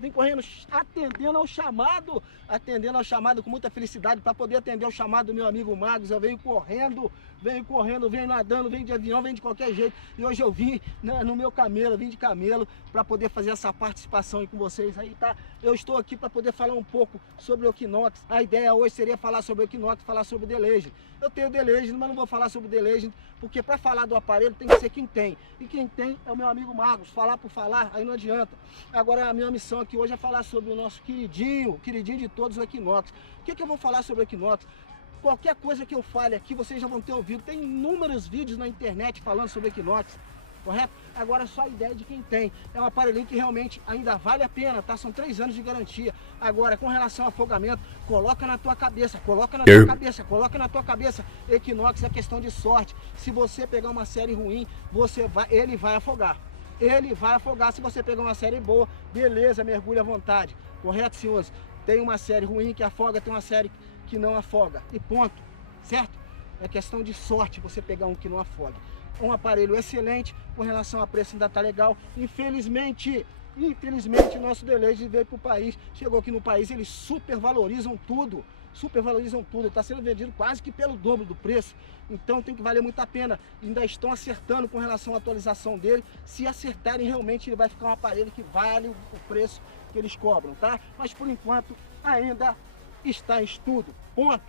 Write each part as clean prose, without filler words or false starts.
Vim correndo, atendendo ao chamado com muita felicidade para poder atender ao chamado do meu amigo Magos. Eu venho correndo, venho nadando, venho de avião, venho de qualquer jeito. E hoje eu vim no meu camelo, vim de camelo para poder fazer essa participação aí com vocês aí, tá? Eu estou aqui para poder falar um pouco sobre o Equinox. A ideia hoje seria falar sobre o Equinox, falar sobre o The Legend. Eu tenho o The Legend, mas não vou falar sobre o The Legend, porque para falar do aparelho tem que ser quem tem. E quem tem é o meu amigo Magos. Falar por falar, aí não adianta. Agora a minha missão aqui hoje é falar sobre o nosso queridinho de todos, o Equinox. O que eu vou falar sobre o Equinox? Qualquer coisa que eu fale aqui, vocês já vão ter ouvido. Tem inúmeros vídeos na internet falando sobre o Equinox, correto? Agora só a ideia de quem tem. É um aparelhinho que realmente ainda vale a pena, tá? São 3 anos de garantia. Agora, com relação ao afogamento, coloca na tua cabeça, coloca na tua cabeça. Equinox é questão de sorte. Se você pegar uma série ruim, ele vai afogar. Ele vai afogar. Se você pegar uma série boa, beleza, mergulha à vontade. Correto, senhores? Tem uma série ruim que afoga, tem uma série que não afoga. E ponto. Certo? É questão de sorte você pegar um que não afoga. Um aparelho excelente, com relação a preço ainda tá legal. Infelizmente, o nosso The Legend veio pro país. Chegou aqui no país, eles supervalorizam tudo. Está sendo vendido quase que pelo dobro do preço. Então tem que valer muito a pena. Ainda estão acertando com relação à atualização dele. Se acertarem, realmente ele vai ficar um aparelho que vale o preço que eles cobram, tá? Mas por enquanto ainda está em estudo. Ponto.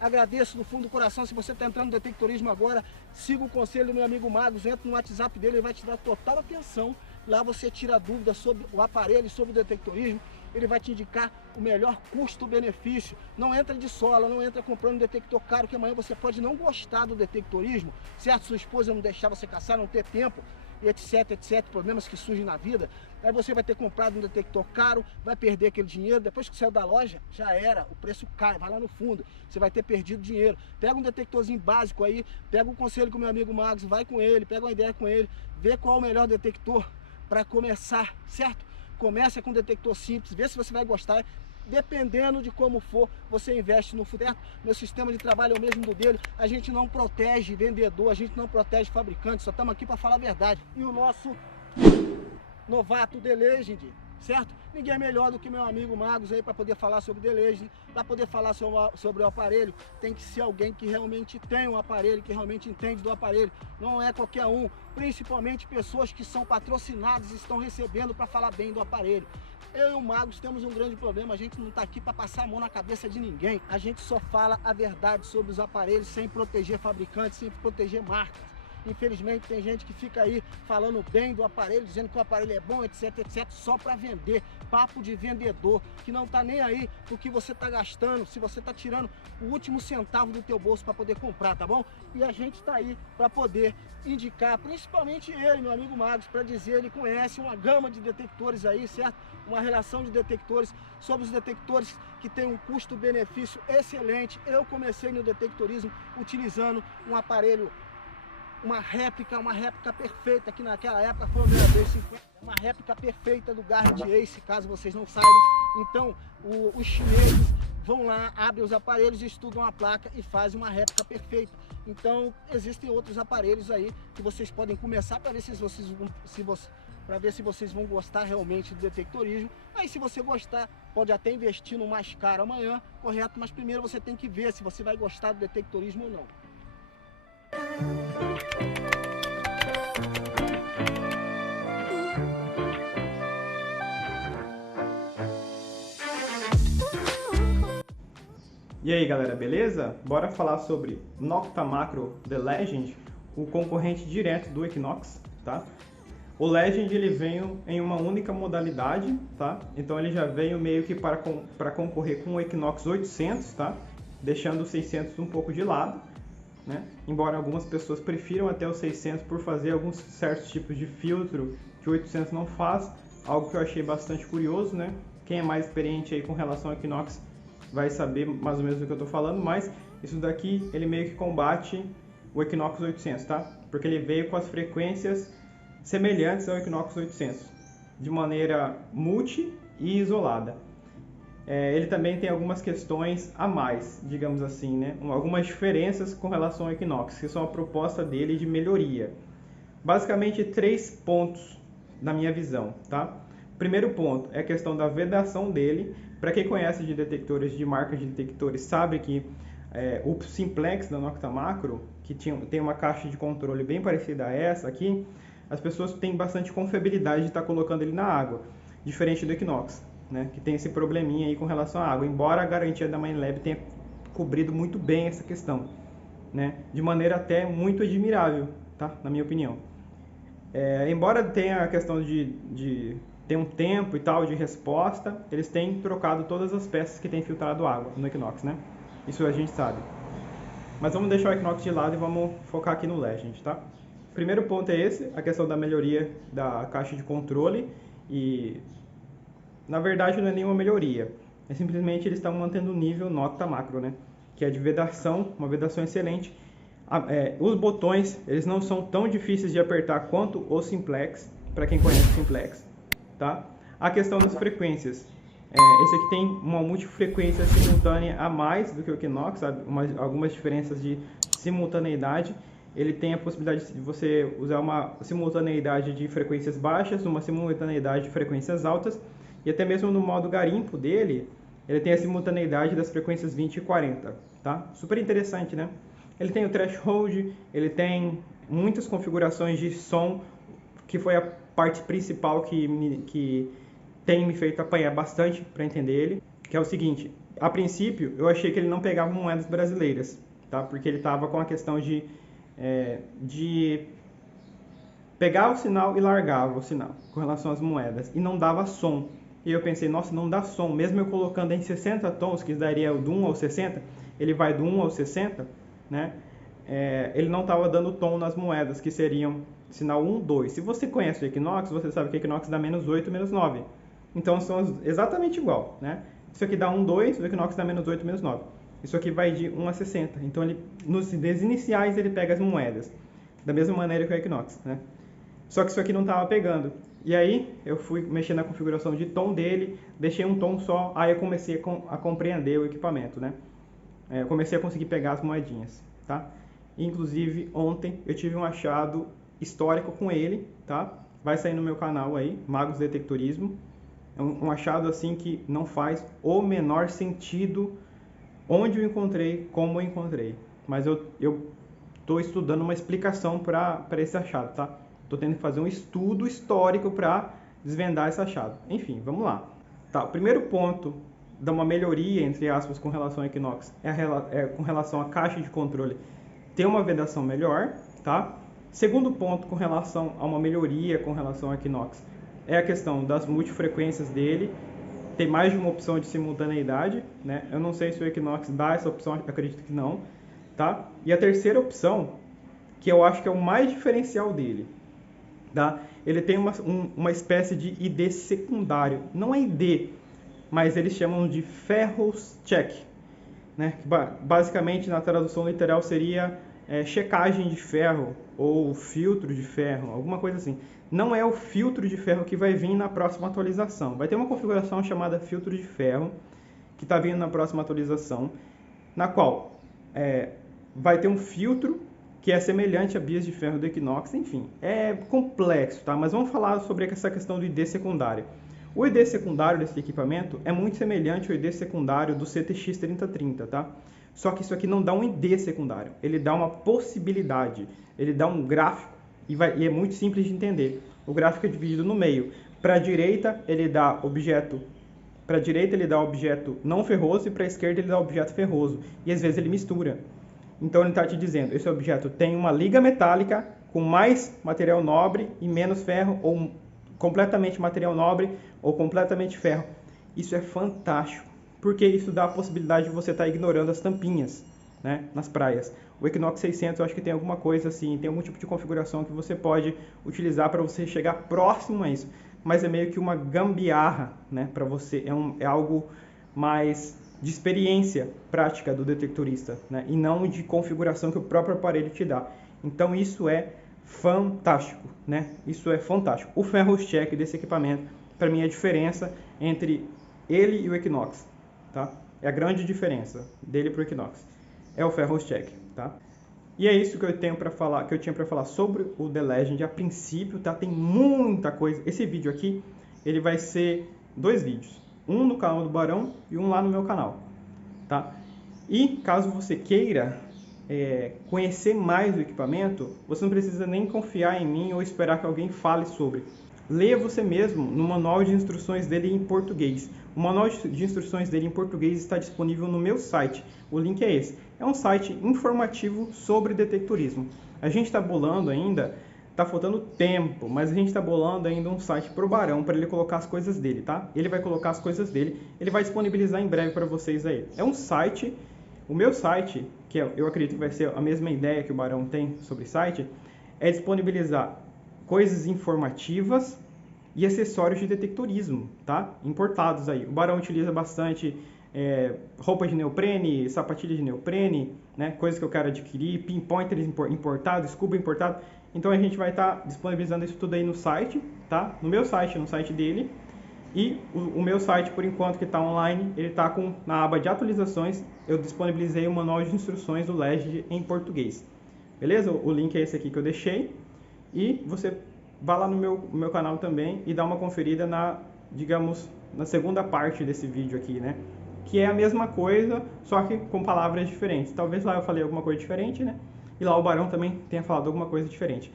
Agradeço do fundo do coração. Se você está entrando no detectorismo agora, siga o conselho do meu amigo Magos, entra no WhatsApp dele, ele vai te dar total atenção. Lá você tira dúvidas sobre o aparelho, sobre o detectorismo. Ele vai te indicar o melhor custo-benefício. Não entra de sola, não entra comprando um detector caro, que amanhã você pode não gostar do detectorismo, certo? Sua esposa não deixar você caçar, não ter tempo, etc, problemas que surgem na vida. Aí você vai ter comprado um detector caro, vai perder aquele dinheiro. Depois que saiu da loja, já era, o preço cai, vai lá no fundo, você vai ter perdido dinheiro. Pega um detectorzinho básico aí, pega um conselho com o meu amigo Magos, vai com ele, pega uma ideia com ele, vê qual é o melhor detector para começar, certo? Começa com um detector simples, vê se você vai gostar. Dependendo de como for, você investe no futuro. Meu sistema de trabalho é o mesmo do dele. A gente não protege vendedor, a gente não protege fabricante, só estamos aqui para falar a verdade. E o nosso novato The Legend, certo? Ninguém é melhor do que meu amigo Magos aí para poder falar sobre The Legend, para poder falar sobre o aparelho. Tem que ser alguém que realmente tem um aparelho, que realmente entende do aparelho. Não é qualquer um, principalmente pessoas que são patrocinadas e estão recebendo para falar bem do aparelho. Eu e o Magos temos um grande problema, a gente não está aqui para passar a mão na cabeça de ninguém. A gente só fala a verdade sobre os aparelhos sem proteger fabricantes, sem proteger marcas. Infelizmente tem gente que fica aí falando bem do aparelho, dizendo que o aparelho é bom, etc, só para vender. Papo de vendedor, que não tá nem aí o que você tá gastando, se você tá tirando o último centavo do teu bolso para poder comprar, tá bom? E a gente tá aí para poder indicar, principalmente ele, meu amigo Magos, para dizer, ele conhece uma gama de detectores aí, certo? Uma relação de detectores, sobre os detectores que tem um custo-benefício excelente. Eu comecei no detectorismo utilizando um aparelho, uma réplica perfeita, que naquela época foi o meu B50, uma réplica perfeita do Garrett Ace, caso vocês não saibam. Então, os chineses vão lá, abrem os aparelhos, estudam a placa e fazem uma réplica perfeita. Então, existem outros aparelhos aí que vocês podem começar para ver se vocês vão gostar realmente do detectorismo. Aí, se você gostar, pode até investir no mais caro amanhã, correto? Mas primeiro você tem que ver se você vai gostar do detectorismo ou não. E aí galera, beleza? Bora falar sobre Nokta Makro The Legend, o concorrente direto do Equinox, tá? O Legend ele veio em uma única modalidade, tá? Então ele já veio meio que para concorrer com o Equinox 800, tá? Deixando o 600 um pouco de lado, né? Embora algumas pessoas prefiram até o 600 por fazer alguns certos tipos de filtro que o 800 não faz, algo que eu achei bastante curioso, né? Quem é mais experiente aí com relação ao Equinox vai saber mais ou menos do que eu estou falando, mas isso daqui ele meio que combate o Equinox 800, tá? Porque ele veio com as frequências semelhantes ao Equinox 800, de maneira multi e isolada. Ele também tem algumas questões a mais, digamos assim, né? Algumas diferenças com relação ao Equinox, que são a proposta dele de melhoria. Basicamente 3 pontos na minha visão, tá? Primeiro ponto é a questão da vedação dele. Para quem conhece de detectores, de marcas de detectores, sabe que o simplex da Nocta Macro, que tem uma caixa de controle bem parecida a essa aqui, as pessoas têm bastante confiabilidade de estar colocando ele na água, diferente do Equinox, né, que tem esse probleminha aí com relação à água, embora a garantia da Minelab tenha cobrido muito bem essa questão, né, de maneira até muito admirável, tá, na minha opinião. Embora tenha a questão de ter um tempo e tal de resposta, eles têm trocado todas as peças que têm filtrado água no Equinox, né? Isso a gente sabe. Mas vamos deixar o Equinox de lado e vamos focar aqui no Legend, tá? Primeiro ponto é esse, a questão da melhoria da caixa de controle e, na verdade, não é nenhuma melhoria. É simplesmente eles estão mantendo o nível Nocta Macro, né? Que é de vedação, uma vedação excelente. Os botões, eles não são tão difíceis de apertar quanto o Simplex, para quem conhece o Simplex, tá? A questão das frequências. Esse aqui tem uma multifrequência simultânea a mais do que o Equinox, sabe? Algumas diferenças de simultaneidade. Ele tem a possibilidade de você usar uma simultaneidade de frequências baixas, uma simultaneidade de frequências altas, e até mesmo no modo garimpo dele, ele tem a simultaneidade das frequências 20 e 40, tá? Super interessante, né? Ele tem o threshold, ele tem muitas configurações de som, que foi a parte principal que tem me feito apanhar bastante para entender ele, que é o seguinte: a princípio eu achei que ele não pegava moedas brasileiras, tá? Porque ele estava com a questão de pegar o sinal e largava o sinal com relação às moedas, e não dava som. E eu pensei, nossa, não dá som, mesmo eu colocando em 60 tons, que daria do 1 ao 60, ele vai do 1 ao 60, né? Ele não estava dando tom nas moedas, que seriam sinal 1, 2. Se você conhece o Equinox, você sabe que o Equinox dá menos 8, menos 9. Então são exatamente igual, né? Isso aqui dá 1, 2, o Equinox dá menos 8, menos 9. Isso aqui vai de 1 a 60. Então nos iniciais ele pega as moedas, da mesma maneira que o Equinox, né? Só que isso aqui não estava pegando. E aí eu fui mexer na configuração de tom dele, deixei um tom só, aí eu comecei a compreender o equipamento, né? Eu comecei a conseguir pegar as moedinhas, tá? Inclusive ontem eu tive um achado histórico com ele, tá? Vai sair no meu canal aí, Magos Detectorismo. É um achado assim que não faz o menor sentido onde eu encontrei, como eu encontrei. Mas eu estou estudando uma explicação para esse achado, tá? Estou tendo que fazer um estudo histórico para desvendar esse achado. Enfim, vamos lá. Tá, o primeiro ponto de uma melhoria, entre aspas, com relação ao Equinox com relação à caixa de controle ter uma vedação melhor, tá? Segundo ponto com relação a uma melhoria com relação ao Equinox é a questão das multifrequências dele. Tem mais de uma opção de simultaneidade, né? Eu não sei se o Equinox dá essa opção, acredito que não, tá? E a terceira opção, que eu acho que é o mais diferencial dele, tá? Ele tem uma espécie de ID secundário. Não é ID, mas eles chamam de Ferrous Check, né? Basicamente, na tradução literal, seria checagem de ferro ou filtro de ferro, alguma coisa assim. Não é o filtro de ferro que vai vir na próxima atualização. Vai ter uma configuração chamada filtro de ferro, que está vindo na próxima atualização, na qual vai ter um filtro que é semelhante a bias de ferro do Equinox. Enfim, é complexo, tá? Mas vamos falar sobre essa questão do ID secundário. O ID secundário desse equipamento é muito semelhante ao ID secundário do CTX 3030, tá? Só que isso aqui não dá um ID secundário, ele dá uma possibilidade, ele dá um gráfico e é muito simples de entender. O gráfico é dividido no meio. Para a direita ele dá objeto não ferroso e para a esquerda ele dá objeto ferroso. E às vezes ele mistura. Então ele está te dizendo, esse objeto tem uma liga metálica com mais material nobre e menos ferro, ou completamente material nobre ou completamente ferro. Isso é fantástico, porque isso dá a possibilidade de você estar ignorando as tampinhas, né, nas praias. O Equinox 600 eu acho que tem alguma coisa assim, tem algum tipo de configuração que você pode utilizar para você chegar próximo a isso. Mas é meio que uma gambiarra, né, para você, é algo mais de experiência prática do detectorista, né, e não de configuração que o próprio aparelho te dá. Então isso é fantástico, né? Isso é fantástico. O Ferrous Check desse equipamento, para mim, é a diferença entre ele e o Equinox, tá? É a grande diferença dele para o Equinox. É o Ferrous Check, tá? E é isso que eu tenho para falar, que eu tinha para falar sobre o The Legend a princípio, tá? Tem muita coisa. Esse vídeo aqui, ele vai ser 2 vídeos, um no canal do Barão e um lá no meu canal, tá? E caso você queira conhecer mais do equipamento, você não precisa nem confiar em mim ou esperar que alguém fale sobre. Leia você mesmo no manual de instruções dele em português. O manual de instruções dele em português está disponível no meu site. O link é esse. É um site informativo sobre detectorismo. A gente está bolando ainda, está faltando tempo, mas a gente está bolando ainda um site para o Barão, para ele colocar as coisas dele, tá? Ele vai colocar as coisas dele, ele vai disponibilizar em breve para vocês aí. É um site, o meu site, que eu acredito que vai ser a mesma ideia que o Barão tem sobre site, é disponibilizar coisas informativas e acessórios de detectorismo, tá? Importados aí. O Barão utiliza bastante roupas de neoprene, sapatilhas de neoprene, né? Coisas que eu quero adquirir, pinpointers importados, scuba importado. Então a gente vai estar disponibilizando isso tudo aí no site, tá? No meu site, no site dele. E o meu site, por enquanto, que está online, ele está na aba de atualizações, eu disponibilizei o manual de instruções do Legend em português. Beleza? O link é esse aqui que eu deixei. E você vai lá no meu canal também e dá uma conferida digamos, na segunda parte desse vídeo aqui, né? Que é a mesma coisa, só que com palavras diferentes. Talvez lá eu falei alguma coisa diferente, né? E lá o Barão também tenha falado alguma coisa diferente.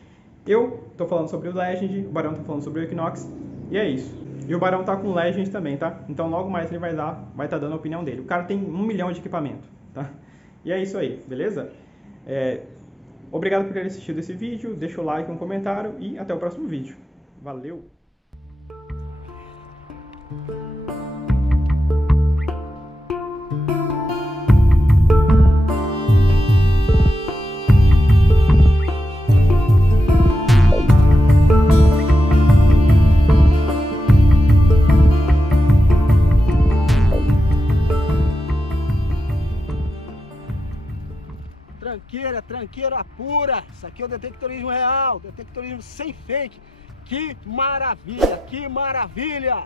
Eu tô falando sobre o Legend, o Barão tá falando sobre o Equinox, e é isso. E o Barão tá com o Legend também, tá? Então logo mais ele vai tá dando a opinião dele. O cara tem 1 milhão de equipamento, tá? E é isso aí, beleza? Obrigado por ter assistido esse vídeo, deixa o like, um comentário e até o próximo vídeo. Valeu! Tranqueira pura. Isso aqui é o detectorismo real, detectorismo sem fake. Que maravilha, que maravilha!